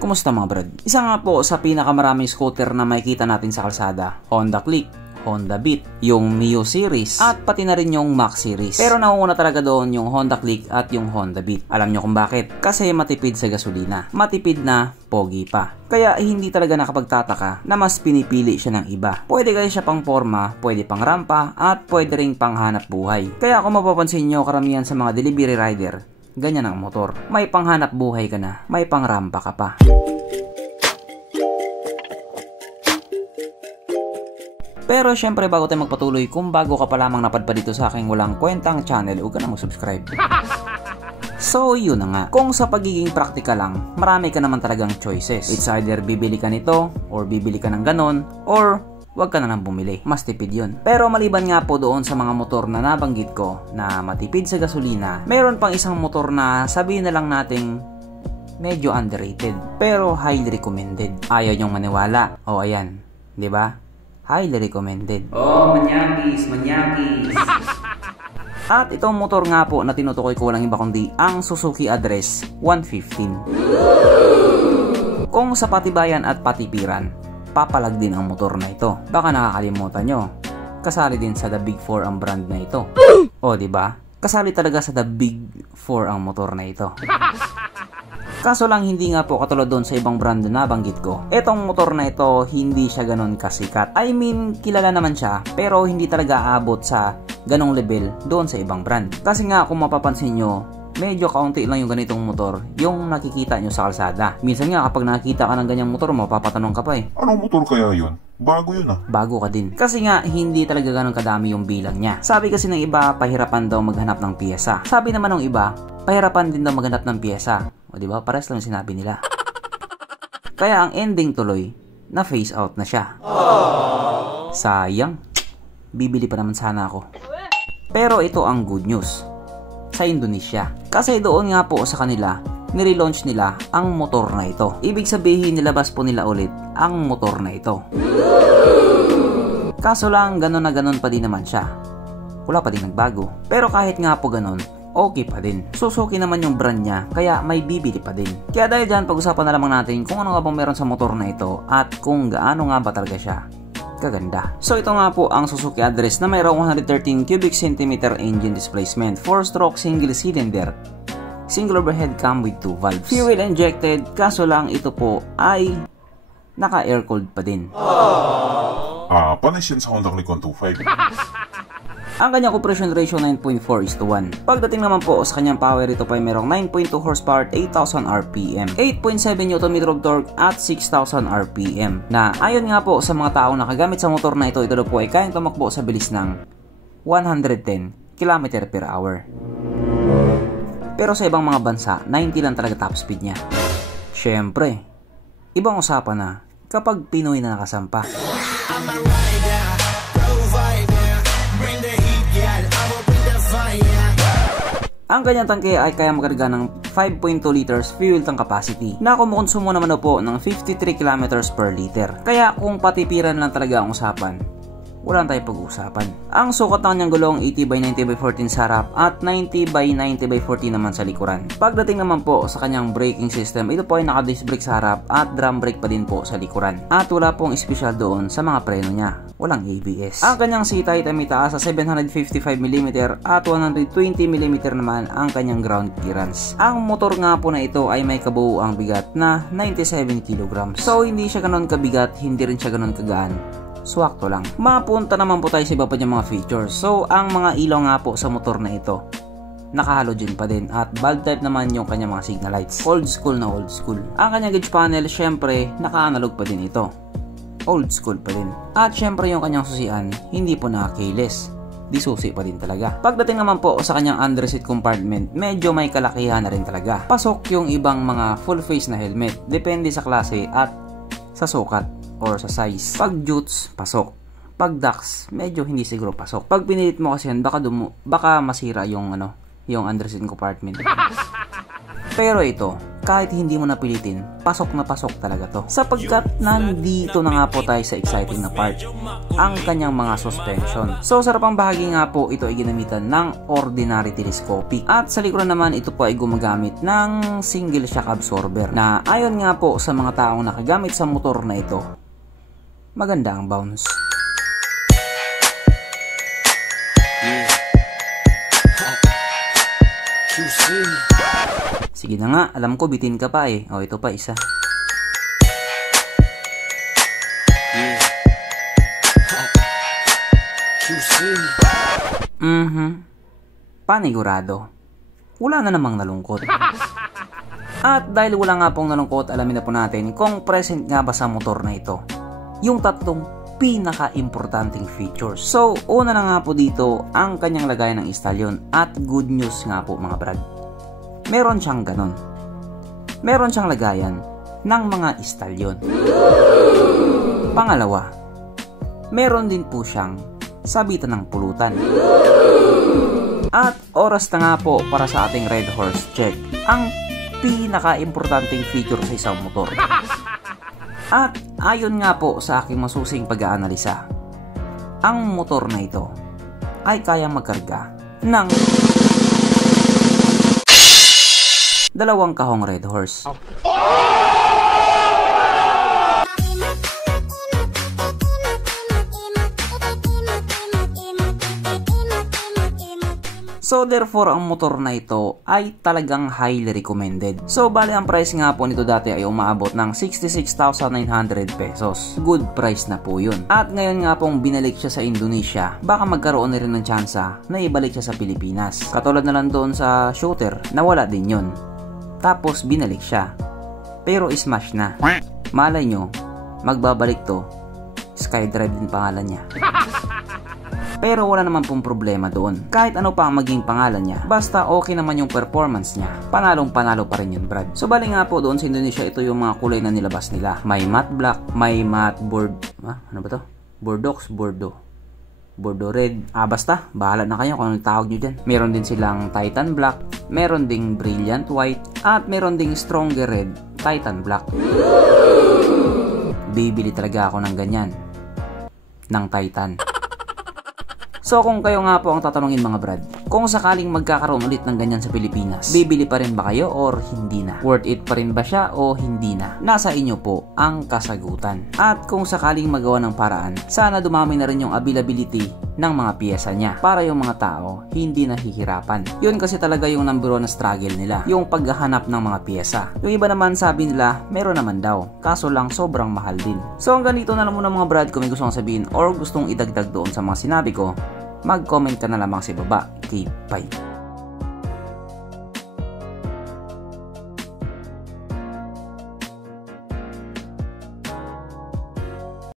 Kumusta mga brad? Isa nga po sa pinakamaraming scooter na makikita natin sa kalsada, Honda Click, Honda Beat, yung Mio series, at pati na rin yung Max series. Pero nauuna talaga doon yung Honda Click at yung Honda Beat. Alam nyo kung bakit? Kasi matipid sa gasolina. Matipid na, pogi pa. Kaya hindi talaga nakapagtataka na mas pinipili siya ng iba. Pwede kasi siya pang forma, pwede pang rampa, at pwede ring pang hanap buhay. Kaya kung mapapansin nyo karamihan sa mga delivery rider, ganyan ang motor. May panghanap buhay ka na, may pangrampa ka pa. Pero syempre bago tayo magpatuloy, kung bago ka pa lamang napadpa dito sa aking walang kwentang channel, huwag ka na mag-subscribe. So yun na nga, kung sa pagiging practical lang, marami ka naman talagang choices. It's either bibili ka nito, or bibili ka ng ganon, or wag ka na nang bumili. Mas tipid yun. Pero maliban nga po doon sa mga motor na nabanggit ko na matipid sa gasolina, mayroon pang isang motor na sabihin na lang nating medyo underrated, pero highly recommended. Ayaw nyong maniwala. O ayan, di ba? Highly recommended. Oh, manyakis, manyakis. At itong motor nga po na tinutukoy ko walang iba kundi ang Suzuki Address 115. Kung sa patibayan at patipiran, papalag din ang motor na ito. Baka nakakalimutan nyo, kasali din sa The Big 4 ang brand na ito. O, di ba? Kasali talaga sa The Big 4 ang motor na ito. Kaso lang hindi nga po katulad doon sa ibang brand na nabanggit ko. Etong motor na ito hindi siya ganon kasikat. I mean, kilala naman siya pero hindi talaga aabot sa ganong level doon sa ibang brand. Kasi nga kung mapapansin nyo, medyo kaunti lang yung ganitong motor yung nakikita nyo sa kalsada. Minsan nga kapag nakikita ka ng ganyang motor, mapapatanong ka pa eh. Anong motor kaya yun? Bago yun ah. Bago ka din. Kasi nga hindi talaga ganong kadami yung bilang niya. Sabi kasi ng iba, pahirapan daw maghanap ng piyesa. Sabi naman ng iba, pahirapan din daw maghanap ng piyesa. O diba, pares lang sinabi nila. Kaya ang ending tuloy, na phase out na siya. Sayang. Bibili pa naman sana ako. Pero ito ang good news. Sa Indonesia. Kasi doon nga po sa kanila, nirelaunch nila ang motor na ito. Ibig sabihin nilabas po nila ulit ang motor na ito. Kaso lang, ganon na ganon pa din naman siya. Wala pa din nagbago. Pero kahit nga po ganon, okay pa din. Suzuki naman yung brand niya, kaya may bibili pa din. Kaya dahil dyan, pag-usapan na lamang natin kung ano nga bang meron sa motor na ito at kung gaano nga ba talaga siya kaganda. So ito nga po ang Suzuki Address na mayroong 113 cubic centimeter engine displacement, 4-stroke single cylinder, single overhead cam with 2 valves. Fuel injected, kaso lang ito po ay naka-air cooled pa din. Panis yan sa Honda Click 125. Ang kanyang compression ratio 9.4:1. Pagdating naman po sa kanyang power, ito pa ay merong 9.2 horsepower at 8,000 RPM, 8.7 Nm of torque at 6,000 RPM. Na ayon nga po sa mga taong nakagamit sa motor na ito daw po ay kayang tumakbo sa bilis ng 110 km/h. Pero sa ibang mga bansa, 90 lang talaga top speed niya. Syempre, ibang usapan na kapag Pinoy na nakasampa. Ang kanyang tangke ay kaya makarga ng 5.2 liters fuel tank capacity na kumukonsumo naman po ng 53 km per liter. Kaya kung patipiran lang talaga ang usapan, wala tayong pag-uusapan. Ang sukat ng kanyang gulong 80/90/14 sa harap at 90/90/40 naman sa likuran. Pagdating naman po sa kanyang braking system, ito po ay naka-disc brake sa harap at drum brake pa din po sa likuran. At wala pong espesyal doon sa mga preno niya. Walang ABS. Ang kanyang seat height ay may taas sa 755mm at 120mm naman ang kanyang ground clearance. Ang motor nga po na ito ay may kabuuang bigat na 97 kg. So hindi siya ganon kabigat, hindi rin siya ganon kagaan. Swakto lang. Mapunta naman po tayo sa iba pa niyang mga features. So ang mga ilaw nga po sa motor na ito, naka-halogen pa din at bulb type naman yung kanyang mga signal lights. Old school na old school. Ang kanyang gauge panel, syempre naka-analog pa din ito. Old school pa din. At syempre yung kanyang susian, hindi po naka-keyless. Di susi pa din talaga. Pagdating naman po sa kanyang under seat compartment, medyo may kalakihan na rin talaga. Pasok yung ibang mga full face na helmet. Depende sa klase at sa sukat or sa size. Pag Jutes, pasok. Pag Dax, medyo hindi siguro pasok. Pag pinilit mo kasi yan, baka masira yung yung under seat compartment. Pero ito, kahit hindi mo napilitin, pasok na pasok talaga to. Sapagkat nandito na nga po tayo sa exciting na part, ang kanyang mga suspension. So sa harapang bahagi nga po, ito ay ginamitan ng ordinary telescopic. At sa likuran naman, ito po ay gumagamit ng single shock absorber na ayon nga po sa mga taong nakagamit sa motor na ito, maganda ang bounce. Sige na nga, alam ko bitin ka pa eh. O, ito pa isa. Panigurado. Wala na namang nalungkot. At dahil wala nga pong nalungkot, alamin na po natin kung present nga ba sa motor na ito yung tatlong pinaka-importanting features. So, una na nga po dito ang kanyang lagayan ng istalyon. At good news nga po mga brad, meron siyang ganon. Meron siyang lagayan ng mga istalyon. Pangalawa, meron din po siyang sabitan ng pulutan. At oras na nga po para sa ating Red Horse check, ang pinaka-importanting feature sa isang motor. At ayon nga po sa aking masusing pag-aanalisa, ang motor na ito ay kayang magkarga ng 2 kahong Red Horse. So therefore, ang motor na ito ay talagang highly recommended. So bali ang price nga po nito dati ay umaabot ng 66,900 pesos. Good price na po yun. At ngayon nga pong binalik siya sa Indonesia, baka magkaroon na rin ng tsansa na ibalik siya sa Pilipinas. Katulad na lang doon sa shooter, nawala din yun. Tapos binalik siya. Pero smash na. Malay nyo, magbabalik to, SkyDrive din pangalan niya. Pero wala naman pong problema doon. Kahit ano pa ang maging pangalan niya, basta okay naman yung performance niya, panalong panalo pa rin yun, brad. So bali nga po doon sa Indonesia, ito yung mga kulay na nilabas nila. May matte black, may matte ano ba to? Bordeaux, Bordeaux red. Basta, bahala na kayo kung anong tawag nyo dyan. Meron din silang Titan black, meron ding brilliant white, at meron ding stronger red, Titan black. Bibili talaga ako ng ganyan, ng Titan. So kung kayo nga po ang tatanungin mga brad, kung sakaling magkakaroon ulit ng ganyan sa Pilipinas, bibili pa rin ba kayo or hindi na? Worth it pa rin ba siya o hindi na? Nasa inyo po ang kasagutan. At kung sakaling magawa ng paraan, sana dumami na rin yung availability ng mga piyesa niya para yung mga tao hindi nahihirapan. Yun kasi talaga yung number 1 na struggle nila, yung paghahanap ng mga piyesa. Yung iba naman sabi nila, meron naman daw, kaso lang sobrang mahal din. So hanggang dito na lang muna mga brad. Kung may gustong sabihin or gustong idagdag doon sa mga sinabi ko, mag-comment ka na lamang sa baba. Okay, bye.